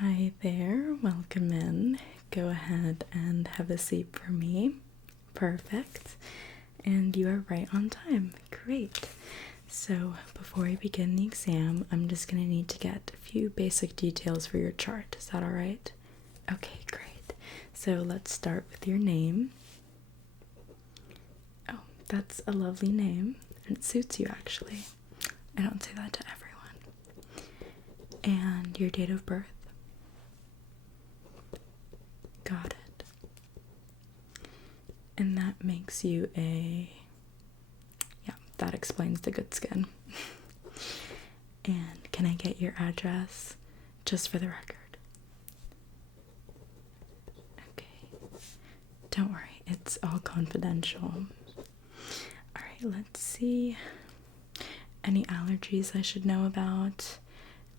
Hi there, welcome in. Go ahead and have a seat for me. Perfect. And you are right on time. Great. So, before I begin the exam, I'm just going to need to get a few basic details for your chart. Is that alright? Okay, great. So, let's start with your name. Oh, that's a lovely name, and it suits you actually. I don't say that to everyone. And your date of birth. Got it. And that makes you that explains the good skin. And can I get your address just for the record? Okay. Don't worry, it's all confidential. Alright, let's see. Any allergies I should know about?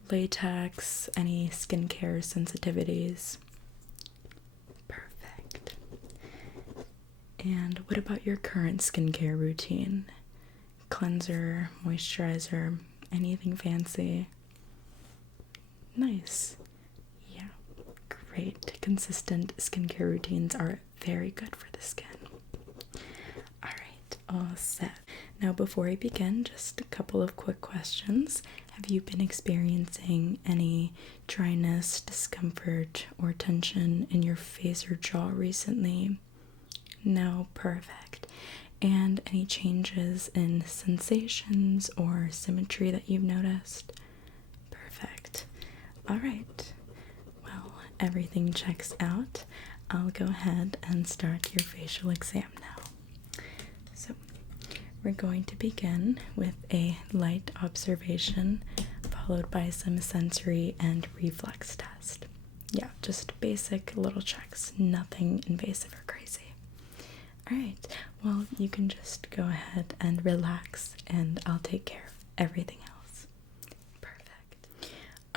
Latex, any skincare sensitivities? Perfect. And what about your current skincare routine? Cleanser, moisturizer, anything fancy? Nice. Yeah, great. Consistent skincare routines are very good for the skin. Alright, all set. Now, before I begin, just a couple of quick questions. Have you been experiencing any dryness, discomfort, or tension in your face or jaw recently? No, perfect. And any changes in sensations or symmetry that you've noticed? Perfect. Alright. Well, everything checks out. I'll go ahead and start your facial exam now. So, we're going to begin with a light observation followed by some sensory and reflex test. Yeah, just basic little checks, nothing invasive or crazy. Alright, well, you can just go ahead and relax, and I'll take care of everything else. Perfect.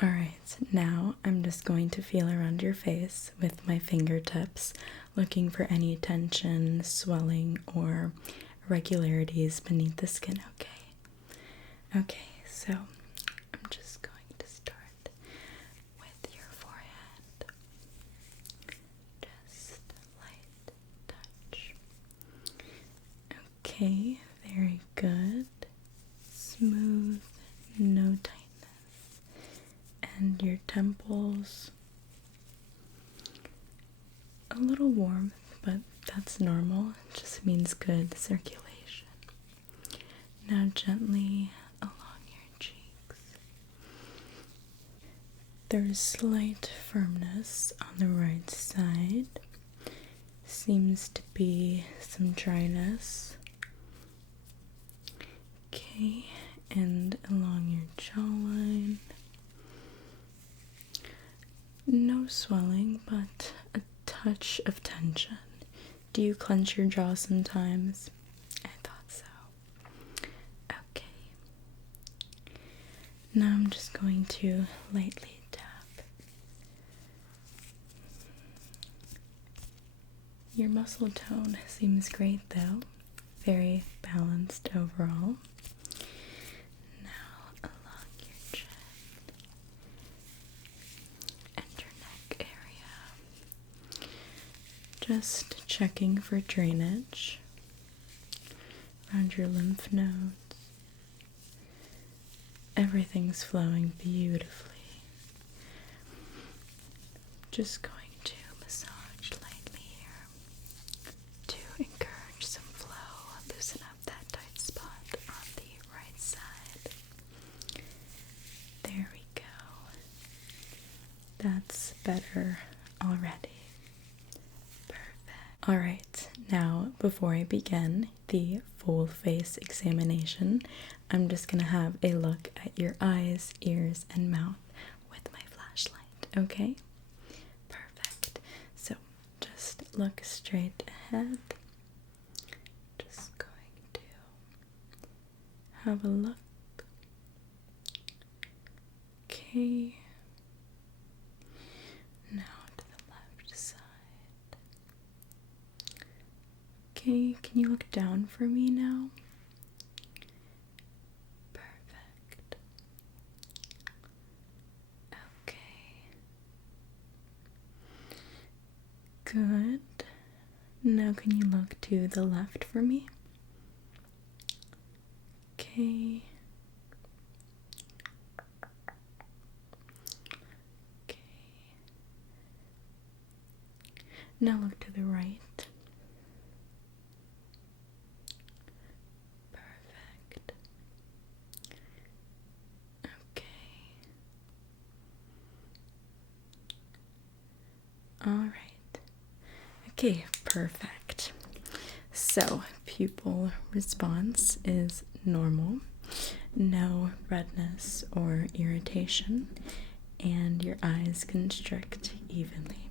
Alright, now I'm just going to feel around your face with my fingertips, looking for any tension, swelling, or irregularities beneath the skin, okay? Okay, so I'm just going to start with your forehead. Just a light touch. Okay, very good. Smooth, no tightness. And your temples. A little warmth, but that's normal. It just means good circulation. Now gently along your cheeks. There's slight firmness on the right side. Seems to be some dryness. Okay, and along your jawline. No swelling, but a touch of tension. Do you clench your jaw sometimes? I thought so. Okay. Now I'm just going to lightly tap. Your muscle tone seems great though. Very balanced overall. Now along your chin and your neck area. Just checking for drainage around your lymph nodes. Everything's flowing beautifully. Just going to massage lightly here to encourage some flow, loosen up that tight spot on the right side. There we go. That's better already. Perfect. Alright, now before I begin the full face examination, I'm just gonna have a look at your eyes, ears, and mouth with my flashlight, okay? Perfect. So just look straight ahead. Just going to have a look. Okay. Now to the left side. Okay, can you look down for me now? Perfect. Okay. Now can you look to the left for me? Okay. Okay. Now look to the right. Perfect. Okay. All right. Okay, perfect. So, pupil response is normal, no redness or irritation, and your eyes constrict evenly.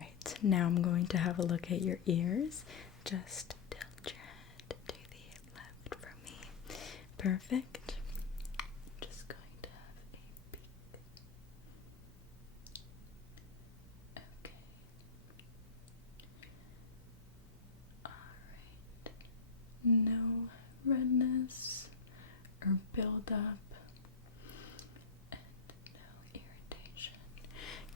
Right, now I'm going to have a look at your ears. Just tilt your head to the left for me. Perfect. Just going to have a peek. Okay. Alright. No redness or buildup. And no irritation.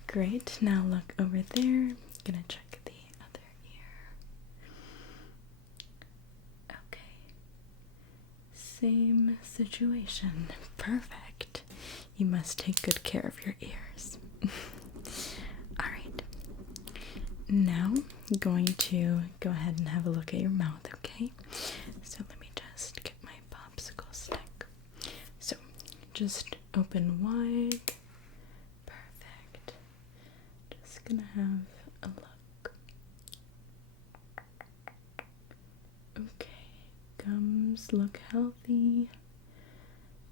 Great. Now look over there. I'm gonna check the other ear. Okay. Same situation. Perfect. You must take good care of your ears. Alright. Now I'm going to go ahead and have a look at your mouth, okay? So let me just get my popsicle stick. So just open wide. Perfect. Just gonna have a look. Okay, gums look healthy.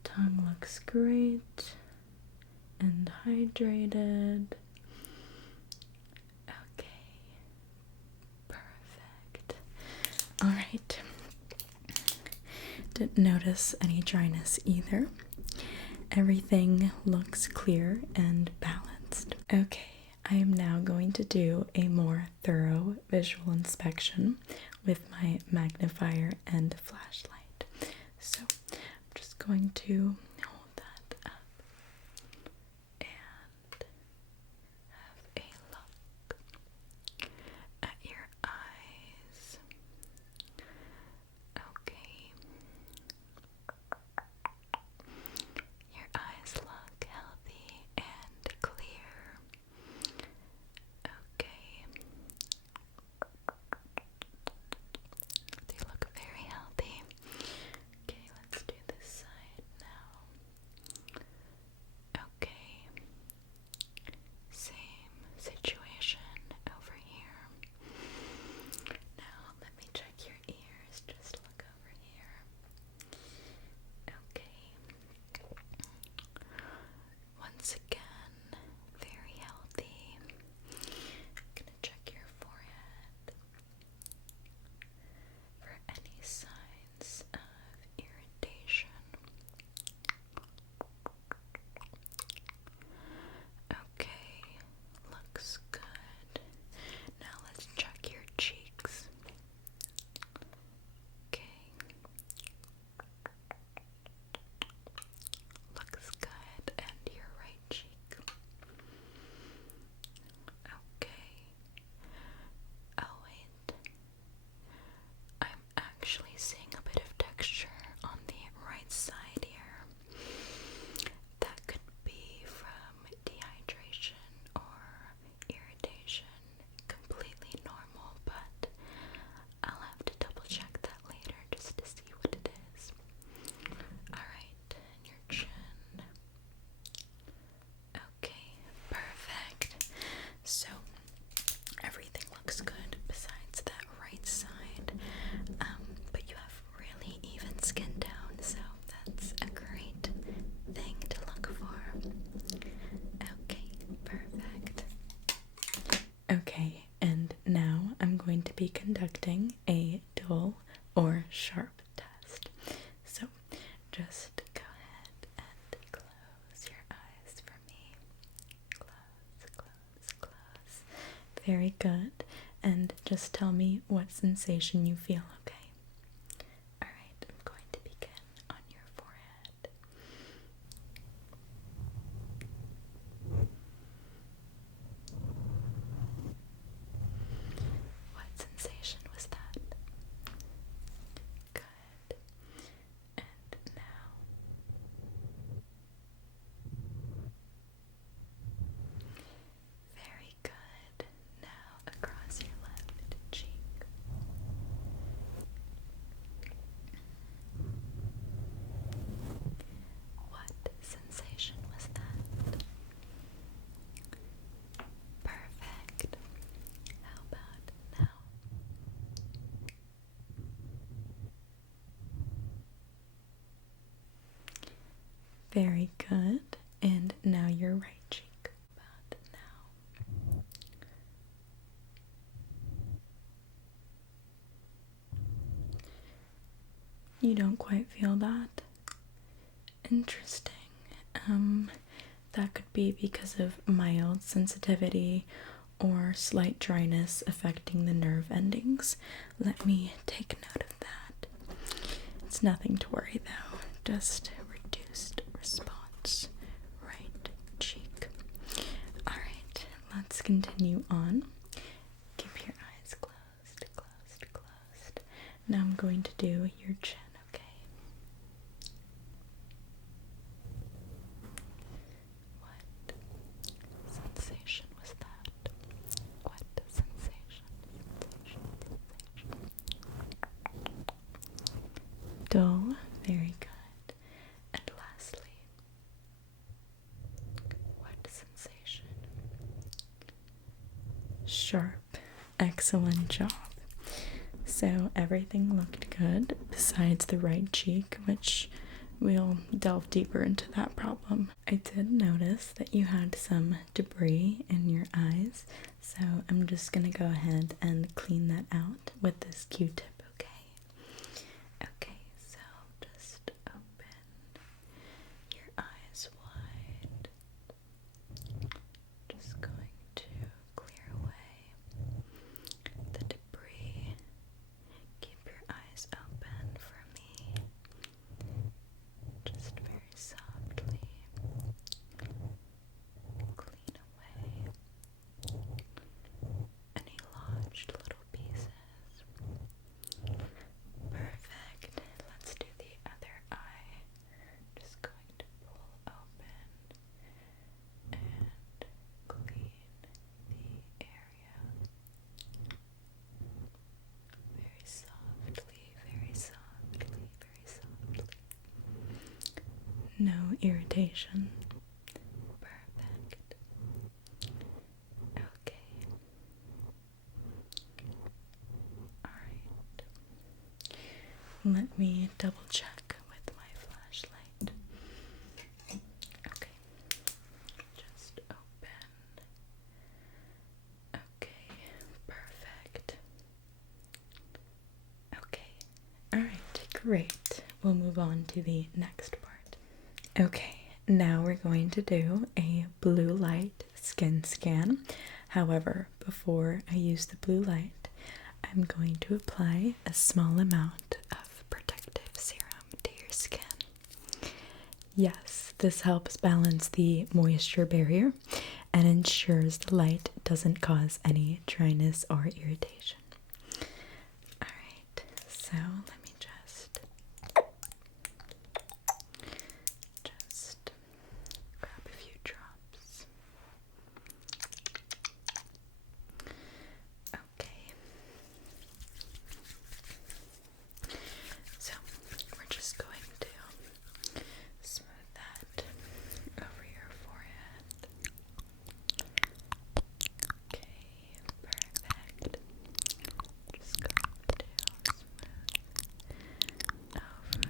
Tongue looks great and hydrated. Okay, perfect. All right. Didn't notice any dryness either. Everything looks clear and balanced. Okay, I am now going to do a more thorough visual inspection with my magnifier and flashlight. So I'm just going to hold that up and have a look at your eyes. Okay. Your eyes look healthy and clear. Okay. They look very healthy. Okay, let's do this side now. Okay. Same situation over here. Now let me check your ears. Just look over here. Okay. Once again, very healthy. Gonna check your forehead for any signs of irritation. Okay, looks good. Now let's check your cheeks. Okay. Looks good. And your right cheek. Okay. Oh, wait. I'm actually seeing a bit of texture on the right side here. That could be from dehydration or irritation. Completely normal, but I'll have to double check that later just to see what it is. Alright, and your chin. Okay, perfect. So, everything looks good besides that right side. But you have really even skin tone, so that's a great thing to look for. Okay, perfect. Okay, and now I'm going to be conducting a dull or sharp test. So just go ahead and close your eyes for me. Close, close, close. Very good. And just tell me what sensation you feel, okay? Alright, I'm going to begin on your forehead. What sensation Very good. And now your right cheek. About now. You don't quite feel that? Interesting. That could be because of mild sensitivity or slight dryness affecting the nerve endings. Let me take note of that. It's nothing to worry though, just reduced response. Right cheek. Alright, let's continue on. Keep your eyes closed. Now I'm going to do your chin, okay? What sensation was that? What sensation? Dull, very good. And lastly, what sensation? Sharp, excellent job. So everything looked good besides the right cheek, which we'll delve deeper into that problem. I did notice that you had some debris in your eyes, so I'm just gonna go ahead and clean that out with this Q-tip, okay? Okay, so just open your eyes wide. Just going to clear away the debris. Keep your eyes open for me. Just very softly clean away any lodged little pieces. Perfect. Let's do the other eye. Just going to pull open and clean the area. Very softly, very softly, very softly. No irritation. Perfect. Okay. Alright. Let me double check with my flashlight. Okay. Just open. Okay. Perfect. Okay. Alright, great. We'll move on to the next part. Okay, now we're going to do a blue light skin scan. However, before I use the blue light, I'm going to apply a small amount of protective serum to your skin. Yes, this helps balance the moisture barrier and ensures the light doesn't cause any dryness or irritation. Alright, so let me just grab a few drops. Okay. So we're just going to smooth that over your forehead. Okay, perfect. Just going to smooth over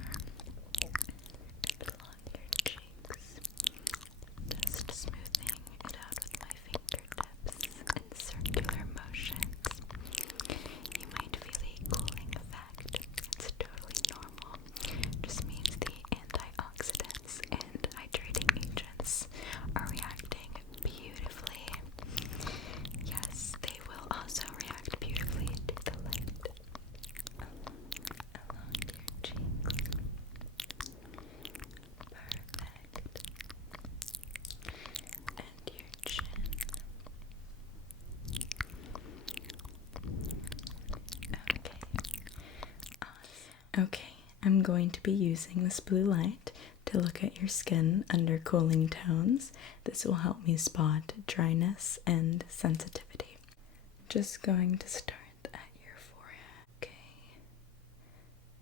along your cheeks. Just smoothing it out with my fingertips in circular motions. You might feel a cooling effect. It's totally normal. Just means the antioxidants and hydrating agents are reacting beautifully. Yes, they will also react beautifully to the light along your cheeks. Perfect. And your chin. Okay. Awesome. Okay, I'm going to be using this blue light to look at your skin under cooling tones. This will help me spot dryness and sensitivity. Just going to start at your forehead. Okay.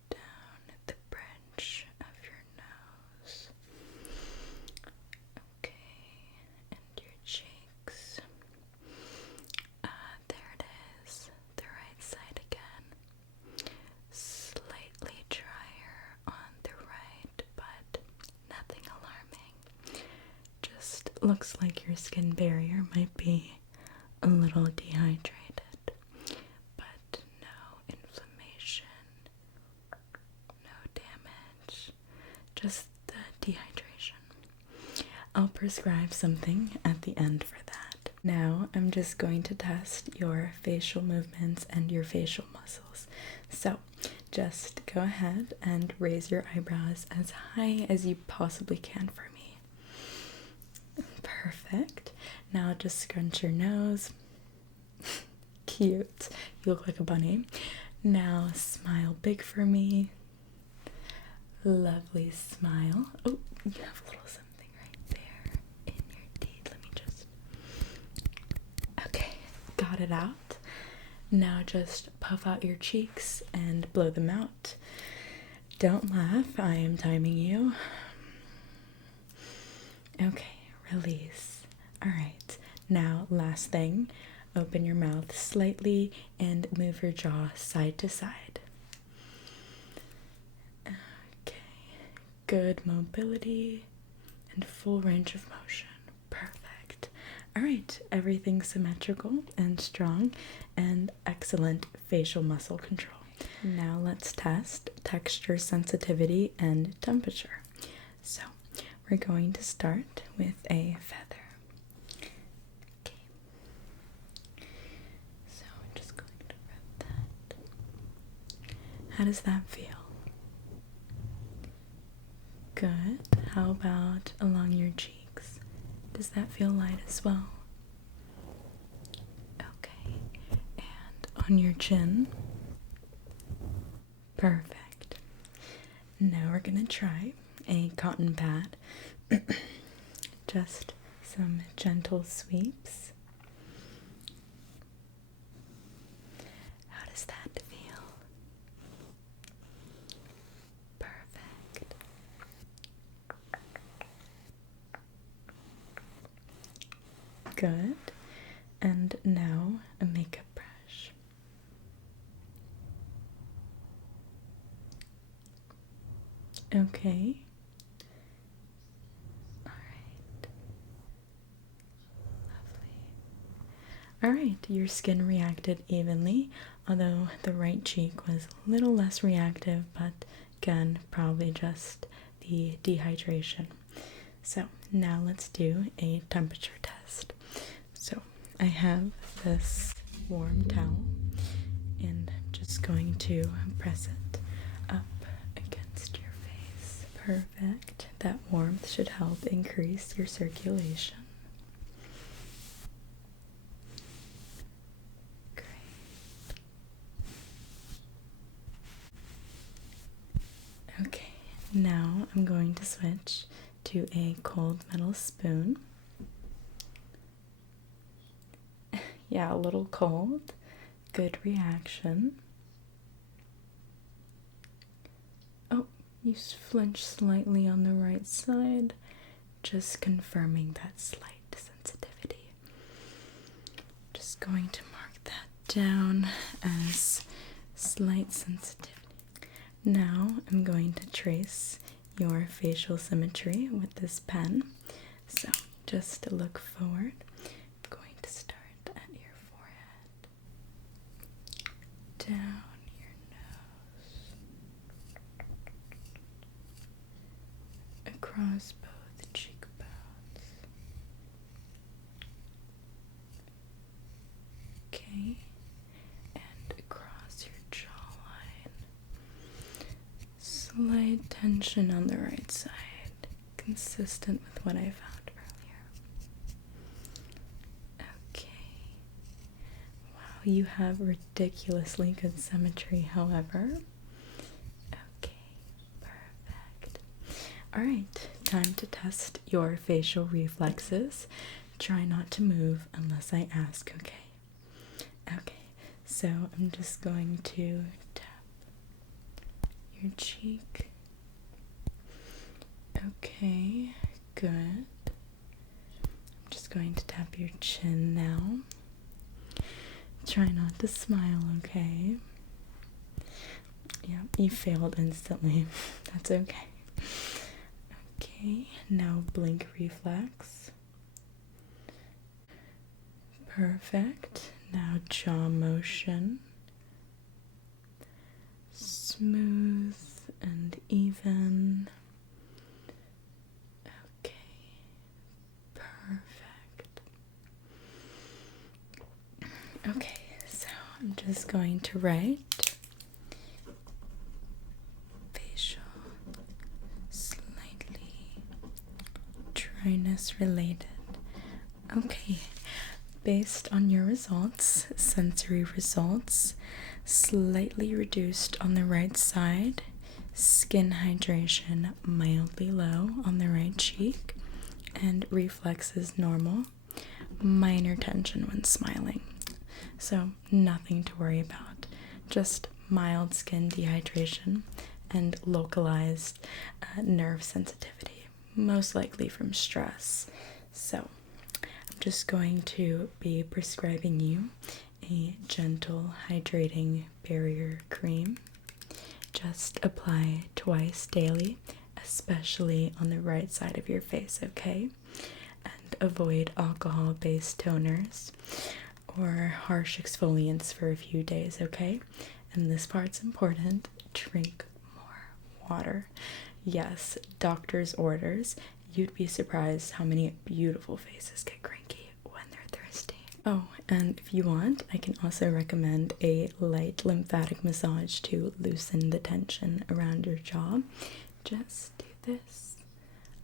Down at the bridge of your nose. Okay, and your cheeks. There it is, the right side again. Slightly drier on the right, but nothing alarming. looks like your skin barrier might be a little dehydrated, but no inflammation, no damage, just the dehydration. I'll prescribe something at the end for that. Now I'm just going to test your facial movements and your facial muscles. So just go ahead and raise your eyebrows as high as you possibly can for me. Perfect. Now just scrunch your nose. Cute. You look like a bunny. Now smile big for me. Lovely smile. Oh, you have a little something right there in your teeth. Let me just... Okay, got it out. Now just puff out your cheeks and blow them out. Don't laugh, I am timing you. Okay, release. Alright, now last thing, open your mouth slightly and move your jaw side to side. Okay, good mobility and full range of motion. Perfect. Alright, everything's symmetrical and strong and excellent facial muscle control. Now let's test texture sensitivity and temperature. So we're going to start with a feather. Okay. So I'm just going to rub that. How does that feel? Good. How about along your cheeks? Does that feel light as well? Okay. And on your chin? Perfect. Now we're going to try a cotton pad. Just some gentle sweeps. How does that feel? Perfect. Good. And now a makeup brush. Okay. Alright. Lovely. Alright, your skin reacted evenly, although the right cheek was a little less reactive, but again, probably just the dehydration. So now let's do a temperature test. So I have this warm towel and I'm just going to press it up against your face. Perfect. That warmth should help increase your circulation. Great. Okay, now I'm going to switch to a cold metal spoon. Yeah, a little cold. Good reaction. Oh, you flinched slightly on the right side. Just confirming that slight sensitivity. Just going to mark that down as slight sensitivity. Now I'm going to trace your facial symmetry with this pen. So just look forward. I'm going to start at your forehead, down your nose, across both cheekbones. Okay, and across your jawline. Slight tension on the right side, consistent with what I found earlier. Okay. Wow, you have ridiculously good symmetry, however. Okay, perfect. Alright, time to test your facial reflexes. Try not to move unless I ask, okay? Okay, so I'm just going to tap your cheek. Okay, good. I'm just going to tap your chin now. Try not to smile, okay? Yeah, you failed instantly. That's okay. Okay, now blink reflex. Perfect. Now jaw motion. Smooth and even. Okay. Perfect. Okay, so I'm just going to write facial slightly dryness related. Okay, based on your results, sensory results, slightly reduced on the right side, skin hydration mildly low on the right cheek, and reflexes normal, minor tension when smiling. So, nothing to worry about, just mild skin dehydration and localized nerve sensitivity, most likely from stress. So, I'm just going to be prescribing you a gentle hydrating barrier cream. Just apply twice daily, especially on the right side of your face, okay? And avoid alcohol-based toners or harsh exfoliants for a few days, okay? And this part's important, drink more water. Yes, doctor's orders. You'd be surprised how many beautiful faces get cranky when they're thirsty. Oh, and if you want, I can also recommend a light lymphatic massage to loosen the tension around your jaw. Just do this,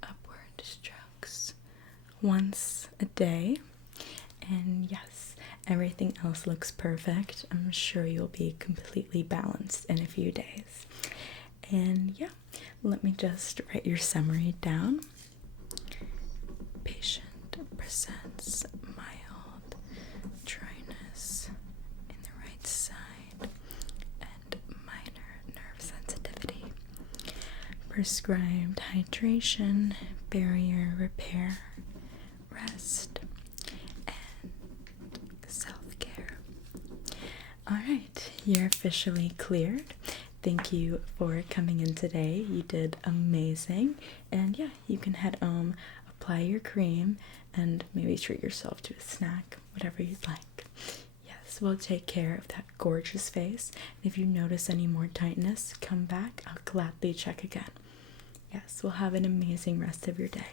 upward strokes, once a day. And yes, everything else looks perfect. I'm sure you'll be completely balanced in a few days. And yeah, let me just write your summary down. Patient presents mild dryness in the right side and minor nerve sensitivity. Prescribed hydration, barrier repair, rest, and self-care. Alright, you're officially cleared. Thank you for coming in today. You did amazing. And yeah, you can head home, apply your cream, and maybe treat yourself to a snack, whatever you'd like. Yes, we'll take care of that gorgeous face. And if you notice any more tightness, come back. I'll gladly check again. Yes, we'll have an amazing rest of your day.